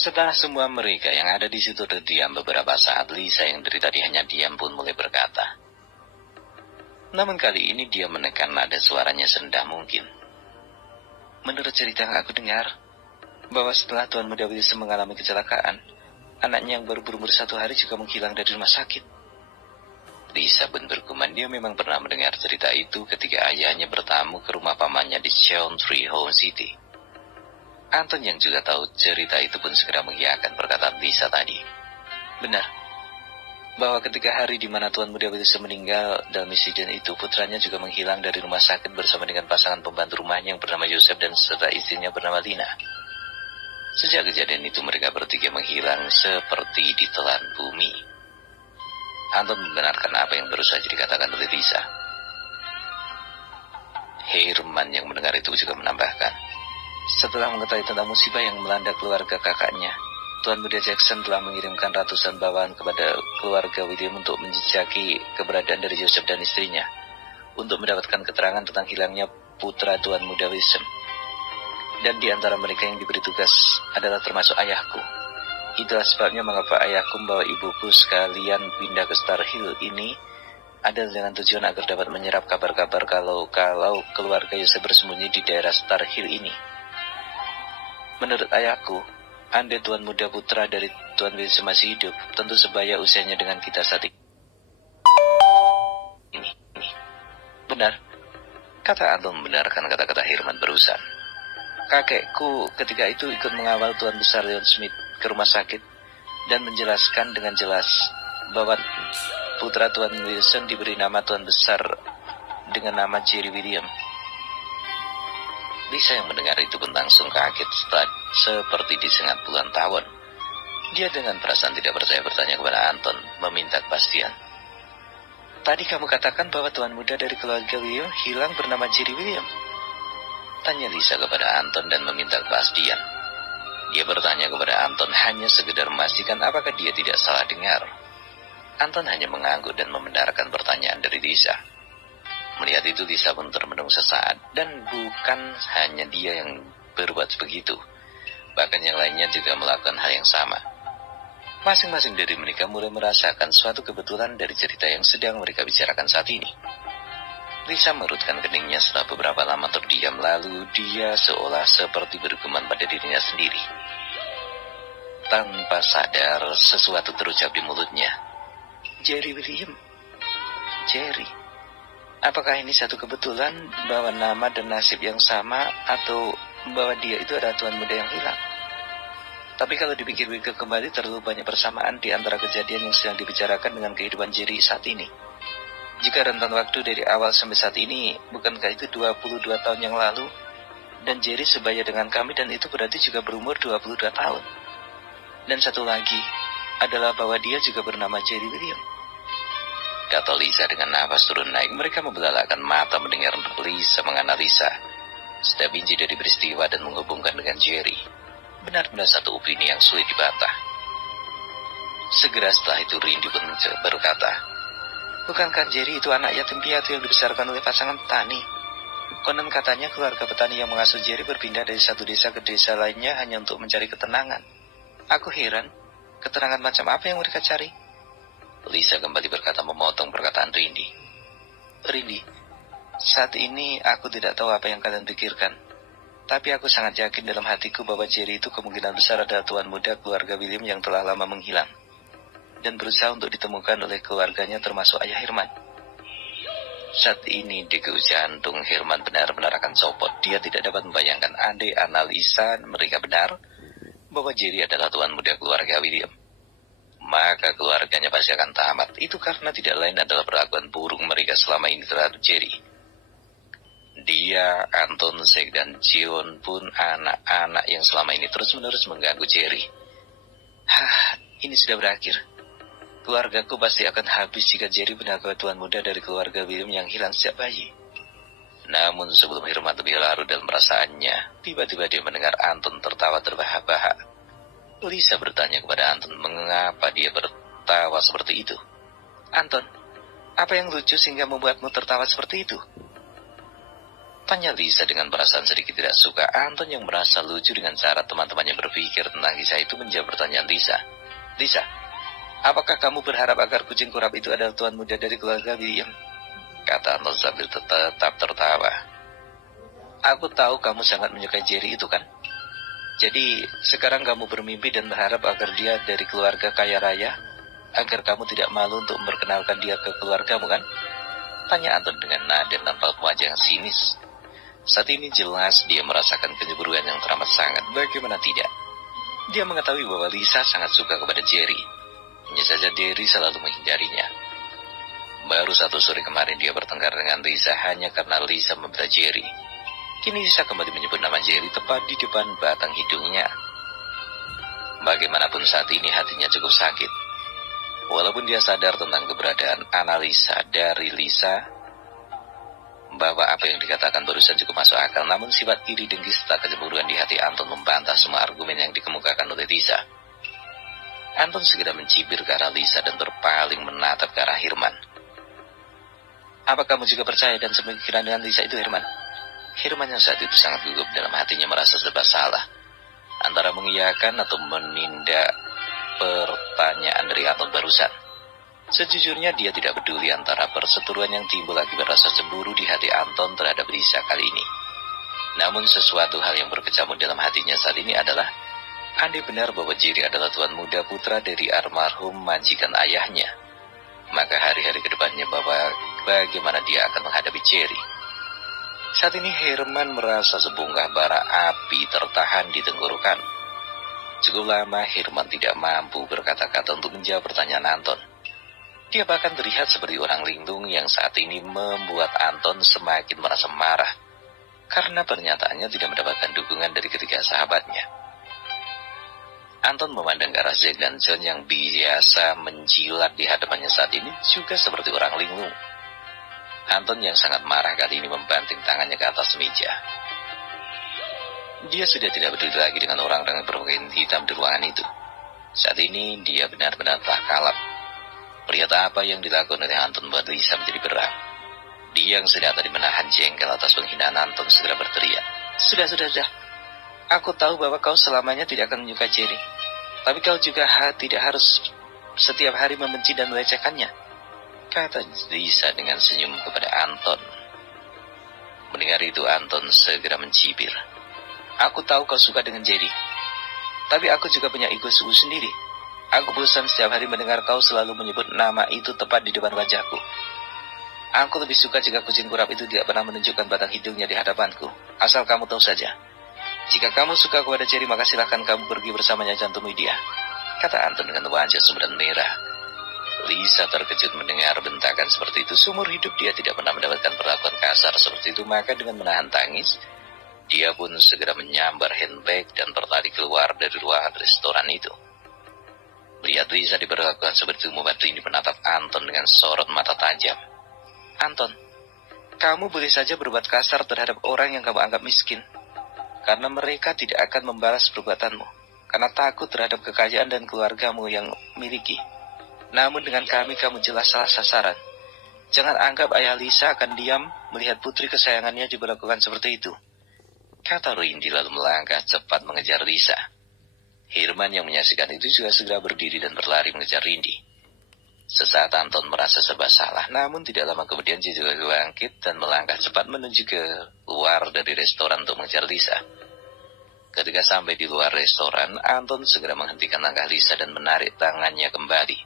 Setelah semua mereka yang ada di situ terdiam beberapa saat, Lisa yang dari tadi hanya diam pun mulai berkata. Namun kali ini dia menekan nada suaranya serendah mungkin. Menurut cerita yang aku dengar, bahwa setelah Tuan Muda Wilson mengalami kecelakaan, anaknya yang baru berumur 1 hari juga menghilang dari rumah sakit. Lisa pun bergumam dia memang pernah mendengar cerita itu ketika ayahnya bertamu ke rumah pamannya di Chantry Home City. Anton yang juga tahu cerita itu pun segera mengiyakan perkataan Lisa tadi. Benar, bahwa ketika hari di mana Tuan Muda Wilson meninggal dalam insiden itu, putranya juga menghilang dari rumah sakit bersama dengan pasangan pembantu rumahnya yang bernama Joseph dan serta istrinya bernama Lina. Sejak kejadian itu mereka bertiga menghilang seperti ditelan bumi. Anton membenarkan apa yang baru saja dikatakan oleh Lisa. Herman yang mendengar itu juga menambahkan, setelah mengetahui tentang musibah yang melanda keluarga kakaknya, Tuan Muda Jackson telah mengirimkan ratusan bawaan kepada keluarga William untuk menjejaki keberadaan dari Joseph dan istrinya, untuk mendapatkan keterangan tentang hilangnya putra Tuan Muda Wilson. Dan di antara mereka yang diberi tugas adalah termasuk ayahku. Itulah sebabnya mengapa ayahku membawa ibuku sekalian pindah ke Star Hill ini adalah dengan tujuan agar dapat menyerap kabar-kabar kalau keluarga Yosef bersembunyi di daerah Star Hill ini. Menurut ayahku, andai Tuan Muda putra dari Tuan Wilson masih hidup, tentu sebaya usianya dengan kita saat ini. Benar, kata Anton membenarkan kata-kata Herman barusan. Kakekku ketika itu ikut mengawal Tuan Besar Leon Smith ke rumah sakit dan menjelaskan dengan jelas bahwa putra Tuan Wilson diberi nama Tuan Besar dengan nama Jerry William. Lisa yang mendengar itu pun langsung kaget seperti disengat puluhan tahun. Dia dengan perasaan tidak percaya bertanya kepada Anton, meminta kepastian. Tadi kamu katakan bahwa Tuan Muda dari keluarga William hilang bernama Jerry William? Tanya Lisa kepada Anton dan meminta kepastian. Dia bertanya kepada Anton hanya sekedar memastikan apakah dia tidak salah dengar. Anton hanya mengangguk dan membenarkan pertanyaan dari Lisa. Melihat itu Lisa pun termenung sesaat, dan bukan hanya dia yang berbuat begitu. Bahkan yang lainnya juga melakukan hal yang sama. Masing-masing dari mereka mulai merasakan suatu kebetulan dari cerita yang sedang mereka bicarakan saat ini. Lisa mengerutkan keningnya setelah beberapa lama terdiam, lalu dia seolah seperti bergumam pada dirinya sendiri. Tanpa sadar, sesuatu terucap di mulutnya. Jerry William. Jerry. Apakah ini satu kebetulan bahwa nama dan nasib yang sama, atau bahwa dia itu adalah Tuan Muda yang hilang? Tapi kalau dipikir-pikir kembali, terlalu banyak persamaan di antara kejadian yang sedang dibicarakan dengan kehidupan Jerry saat ini. Jika rentan waktu dari awal sampai saat ini, bukankah itu 22 tahun yang lalu? Dan Jerry sebaya dengan kami dan itu berarti juga berumur 22 tahun. Dan satu lagi adalah bahwa dia juga bernama Jerry William. Kata Lisa dengan nafas turun naik. Mereka membelalakan mata mendengar Lisa menganalisa setiap inci dari peristiwa dan menghubungkan dengan Jerry. Benar-benar satu opini yang sulit dibantah. Segera setelah itu Rindy pun berkata, bukankah Jerry itu anak yatim piatu yang dibesarkan oleh pasangan petani? Konon katanya keluarga petani yang mengasuh Jerry berpindah dari satu desa ke desa lainnya hanya untuk mencari ketenangan. Aku heran, ketenangan macam apa yang mereka cari? Lisa kembali berkata memotong perkataan Rindy. Rindy, saat ini aku tidak tahu apa yang kalian pikirkan. Tapi aku sangat yakin dalam hatiku bahwa Jerry itu kemungkinan besar adalah tuan muda keluarga William yang telah lama menghilang. Dan berusaha untuk ditemukan oleh keluarganya termasuk ayah Herman. Saat ini degup jantung Herman benar-benar akan copot. Dia tidak dapat membayangkan andai analisa mereka benar bahwa Jerry adalah tuan muda keluarga William. Maka keluarganya pasti akan tamat. Itu karena tidak lain adalah perlakuan buruk mereka selama ini terhadap Jerry. Dia, Anton, Sek, dan Jion pun anak-anak yang selama ini terus-menerus mengganggu Jerry. Ini sudah berakhir. Keluargaku pasti akan habis jika Jerry benar-benar tuan muda dari keluarga William yang hilang sejak bayi. Namun sebelum Herman lebih larut dalam perasaannya, tiba-tiba dia mendengar Anton tertawa terbahak-bahak. Lisa bertanya kepada Anton mengapa dia bertawa seperti itu. Anton, apa yang lucu sehingga membuatmu tertawa seperti itu? Tanya Lisa dengan perasaan sedikit tidak suka. Anton yang merasa lucu dengan cara teman-temannya berpikir tentang kisah itu menjawab pertanyaan Lisa. Lisa, apakah kamu berharap agar kucing kurap itu adalah tuan muda dari keluarga William? Kata Anton sambil tetap tertawa. Aku tahu kamu sangat menyukai Jerry itu kan? Jadi sekarang kamu bermimpi dan berharap agar dia dari keluarga kaya raya, agar kamu tidak malu untuk memperkenalkan dia ke keluargamu kan? Tanya Anton dengan nada dan tanpa wajah yang sinis. Saat ini jelas dia merasakan kecemburuan yang teramat sangat. Bagaimana tidak? Dia mengetahui bahwa Lisa sangat suka kepada Jerry. Hanya saja Jerry selalu menghindarinya. Baru satu sore kemarin dia bertengkar dengan Lisa hanya karena Lisa membela Jerry. Kini Lisa kembali menyebut nama Jerry tepat di depan batang hidungnya. Bagaimanapun saat ini hatinya cukup sakit. Walaupun dia sadar tentang keberadaan analisa dari Lisa, bahwa apa yang dikatakan barusan cukup masuk akal, namun sifat iri dengki serta kecemburuan di hati Anton membantah semua argumen yang dikemukakan oleh Lisa. Anton segera mencibir ke arah Lisa dan berpaling menatap ke arah Herman. Apa kamu juga percaya dan sepemikiran dengan Lisa itu, Herman? Herman yang saat itu sangat gugup dalam hatinya merasa serba salah, antara mengiyakan atau menindak pertanyaan dari Anton barusan. Sejujurnya dia tidak peduli antara perseteruan yang timbul akibat rasa cemburu di hati Anton terhadap Lisa kali ini. Namun sesuatu hal yang berkecamuk dalam hatinya saat ini adalah, andai benar bahwa Jerry adalah tuan muda putra dari almarhum majikan ayahnya, maka hari-hari kedepannya bagaimana dia akan menghadapi Jerry. Saat ini Herman merasa sebongkah bara api tertahan di tenggorokan. Cukup lama Herman tidak mampu berkata-kata untuk menjawab pertanyaan Anton. Dia bahkan terlihat seperti orang linglung yang saat ini membuat Anton semakin merasa marah karena pernyataannya tidak mendapatkan dukungan dari ketiga sahabatnya. Anton memandang ke arah Zack dan John yang biasa menjilat di hadapannya saat ini juga seperti orang linglung. Anton yang sangat marah kali ini membanting tangannya ke atas meja. Dia sudah tidak peduli lagi dengan orang-orang yang berpakaian hitam di ruangan itu. Saat ini dia benar-benar tak kalap. Melihat apa yang dilakukan oleh Anton buat Lisa menjadi berat. Dia yang sudah tadi menahan jengkel atas penghinaan Anton segera berteriak. Sudah. Aku tahu bahwa kau selamanya tidak akan menyukai Jerry. Tapi kau juga tidak harus setiap hari membenci dan melecehkannya. Kata Lisa dengan senyum kepada Anton. Mendengar itu Anton segera mencibir. Aku tahu kau suka dengan Jerry. Tapi aku juga punya ego sendiri. Aku bosan setiap hari mendengar kau selalu menyebut nama itu tepat di depan wajahku. Aku lebih suka jika kucing kurap itu tidak pernah menunjukkan batang hidungnya di hadapanku. Asal kamu tahu saja. Jika kamu suka kepada Jerry, maka silahkan kamu pergi bersamanya dan temui dia. Kata Anton dengan wajah sumberan merah. Lisa terkejut mendengar bentakan seperti itu. Seumur hidup dia tidak pernah mendapatkan perlakuan kasar seperti itu. Maka dengan menahan tangis, dia pun segera menyambar handbag dan berlari keluar dari ruangan restoran itu. Melihat Lisa diperlakukan seperti itu membuat Rini menatap Anton dengan sorot mata tajam. Anton, kamu boleh saja berbuat kasar terhadap orang yang kamu anggap miskin. Karena mereka tidak akan membalas perbuatanmu. Karena takut terhadap kekayaan dan keluargamu yang miliki. Namun dengan kami kamu jelas salah sasaran. Jangan anggap ayah Lisa akan diam melihat putri kesayangannya diperlakukan seperti itu. Kata Rini lalu melangkah cepat mengejar Lisa. Herman yang menyaksikan itu juga segera berdiri dan berlari mengejar Rini. Sesaat Anton merasa serba salah, namun tidak lama kemudian dia juga bangkit dan melangkah cepat menuju ke luar dari restoran untuk mengejar Lisa. Ketika sampai di luar restoran, Anton segera menghentikan langkah Lisa dan menarik tangannya kembali.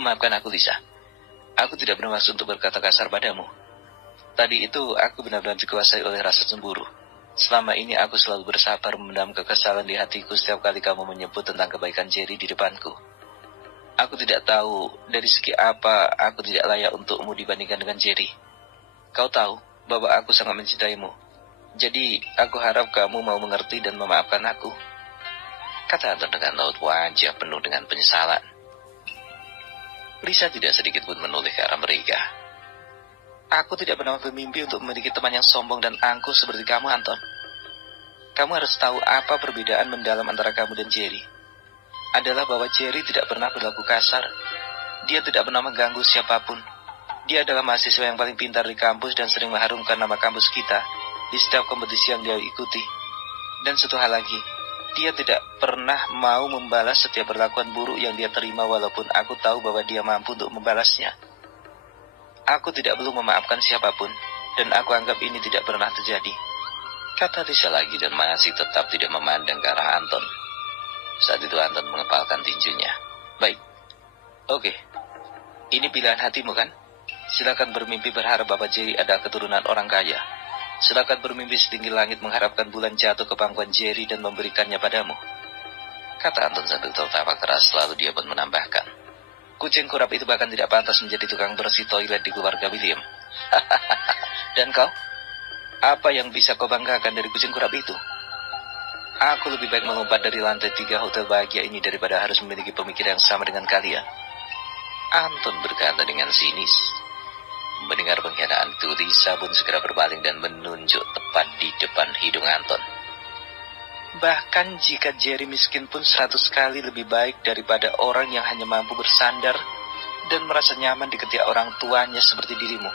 Maafkan aku, Lisa. Aku tidak bermaksud untuk berkata kasar padamu. Tadi itu aku benar-benar dikuasai oleh rasa cemburu. Selama ini aku selalu bersabar memendam kekesalan di hatiku setiap kali kamu menyebut tentang kebaikan Jerry di depanku. Aku tidak tahu dari segi apa aku tidak layak untukmu dibandingkan dengan Jerry. Kau tahu bahwa aku sangat mencintaimu. Jadi aku harap kamu mau mengerti dan memaafkan aku. Kata Anton dengan raut wajah penuh dengan penyesalan. Lisa tidak sedikit pun menoleh ke arah mereka. Aku tidak pernah bermimpi untuk memiliki teman yang sombong dan angkuh seperti kamu, Anton. Kamu harus tahu apa perbedaan mendalam antara kamu dan Jerry. Adalah bahwa Jerry tidak pernah berlaku kasar. Dia tidak pernah mengganggu siapapun. Dia adalah mahasiswa yang paling pintar di kampus dan sering mengharumkan nama kampus kita. di setiap kompetisi yang dia ikuti. Dan satu hal lagi, dia tidak pernah mau membalas setiap perlakuan buruk yang dia terima walaupun aku tahu bahwa dia mampu untuk membalasnya. Aku tidak perlu memaafkan siapapun, dan aku anggap ini tidak pernah terjadi, kata Lisa lagi dan masih tetap tidak memandang ke arah Anton. Saat itu Anton mengepalkan tinjunya. Baik, oke. Ini pilihan hatimu kan? Silakan bermimpi berharap bahwa Jerry adalah keturunan orang kaya. Silakan bermimpi setinggi langit mengharapkan bulan jatuh ke pangkuan Jerry dan memberikannya padamu, kata Anton sambil tertawa keras. Lalu dia pun menambahkan, kucing kurap itu bahkan tidak pantas menjadi tukang bersih toilet di keluarga William. Dan kau? Apa yang bisa kau banggakan dari kucing kurap itu? Aku lebih baik melompat dari lantai 3 hotel bahagia ini daripada harus memiliki pemikiran yang sama dengan kalian, Anton berkata dengan sinis. Mendengar pengkhianatan itu, Lisa pun segera berpaling dan menunjuk tepat di depan hidung Anton. Bahkan jika Jerry miskin pun 100 kali lebih baik daripada orang yang hanya mampu bersandar dan merasa nyaman di ketiak orang tuanya seperti dirimu.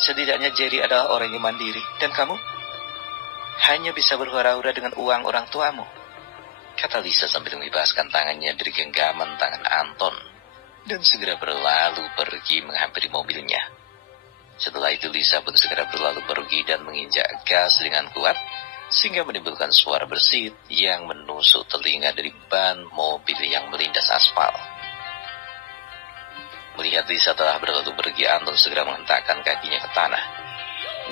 Setidaknya Jerry adalah orang yang mandiri, dan kamu hanya bisa berhura-hura dengan uang orang tuamu, kata Lisa sambil membebaskan tangannya dari genggaman tangan Anton dan segera berlalu pergi menghampiri mobilnya. Setelah itu Lisa pun segera berlalu pergi dan menginjak gas dengan kuat sehingga menimbulkan suara bersit yang menusuk telinga dari ban mobil yang melindas aspal. Melihat Lisa telah berlalu pergi, Anton segera menghentakkan kakinya ke tanah.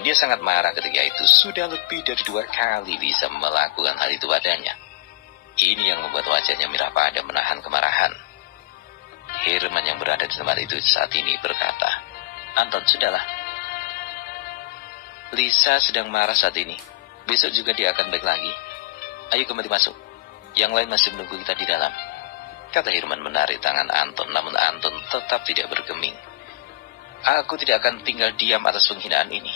Dia sangat marah ketika itu. Sudah lebih dari 2 kali Lisa melakukan hal itu padanya. Ini yang membuat wajahnya merah padam menahan kemarahan. Herman yang berada di tempat itu saat ini berkata, Anton, sudahlah. Lisa sedang marah saat ini. Besok juga dia akan baik lagi. Ayo kembali masuk. Yang lain masih menunggu kita di dalam, kata Herman menarik tangan Anton. Namun Anton tetap tidak bergeming. Aku tidak akan tinggal diam atas penghinaan ini.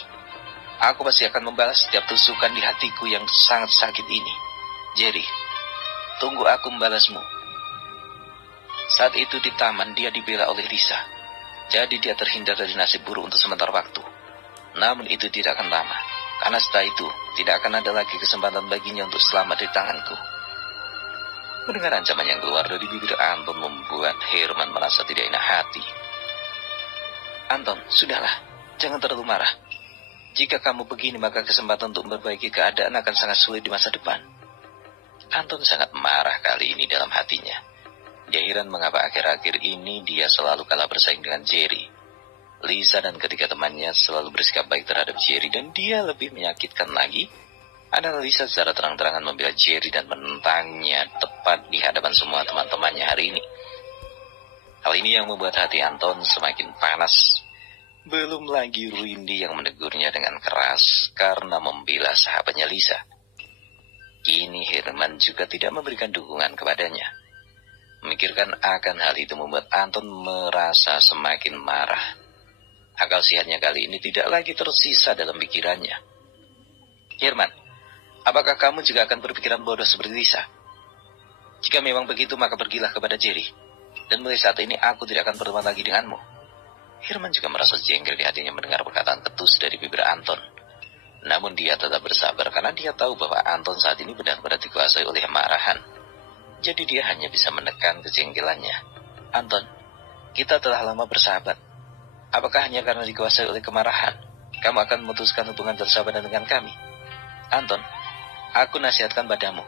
Aku pasti akan membalas setiap tusukan di hatiku yang sangat sakit ini. Jerry, tunggu aku membalasmu. Saat itu di taman dia dibela oleh Lisa. Jadi dia terhindar dari nasib buruk untuk sementara waktu. Namun itu tidak akan lama, karena setelah itu tidak akan ada lagi kesempatan baginya untuk selamat di tanganku. Mendengar ancaman yang keluar dari bibir Anton membuat Herman merasa tidak enak hati. Anton, sudahlah, jangan terlalu marah. Jika kamu begini, maka kesempatan untuk memperbaiki keadaan akan sangat sulit di masa depan. Anton sangat marah kali ini dalam hatinya. Dia heran mengapa akhir-akhir ini dia selalu kalah bersaing dengan Jerry. Lisa dan ketiga temannya selalu bersikap baik terhadap Jerry, dan dia lebih menyakitkan lagi adalah Lisa secara terang-terangan membela Jerry dan menentangnya tepat di hadapan semua teman-temannya hari ini. Hal ini yang membuat hati Anton semakin panas. Belum lagi Windy yang menegurnya dengan keras karena membela sahabatnya Lisa. Kini Herman juga tidak memberikan dukungan kepadanya. Memikirkan akan hal itu membuat Anton merasa semakin marah. Akal sehatnya kali ini tidak lagi tersisa dalam pikirannya. Herman, apakah kamu juga akan berpikiran bodoh seperti Lisa? Jika memang begitu, maka pergilah kepada Jerry. Dan mulai saat ini aku tidak akan berteman lagi denganmu. Herman juga merasa jengkel di hatinya mendengar perkataan ketus dari bibir Anton. Namun dia tetap bersabar karena dia tahu bahwa Anton saat ini benar-benar dikuasai oleh kemarahan. Jadi dia hanya bisa menekan kejengkelannya. Anton, kita telah lama bersahabat. Apakah hanya karena dikuasai oleh kemarahan, kamu akan memutuskan hubungan persahabatan dengan kami? Anton, aku nasihatkan padamu,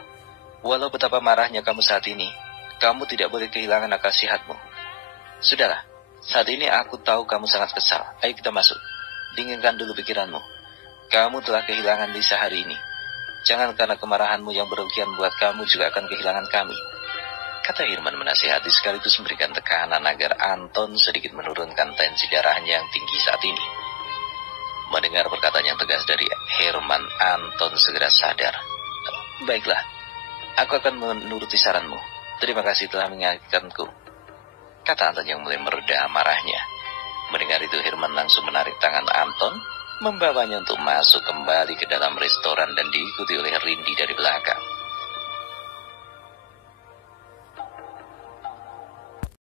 walau betapa marahnya kamu saat ini, kamu tidak boleh kehilangan akal sehatmu. Sudahlah, saat ini aku tahu kamu sangat kesal. Ayo kita masuk. Dinginkan dulu pikiranmu. Kamu telah kehilangan Lisa hari ini. Jangan karena kemarahanmu yang berlebihan buat kamu juga akan kehilangan kami, kata Herman menasihati sekaligus memberikan tekanan agar Anton sedikit menurunkan tensi darahnya yang tinggi saat ini. Mendengar perkataan yang tegas dari Herman, Anton segera sadar. Baiklah, aku akan menuruti saranmu. Terima kasih telah mengingatkanku, kata Anton yang mulai mereda marahnya. Mendengar itu Herman langsung menarik tangan Anton, membawanya untuk masuk kembali ke dalam restoran dan diikuti oleh Rindy dari belakang.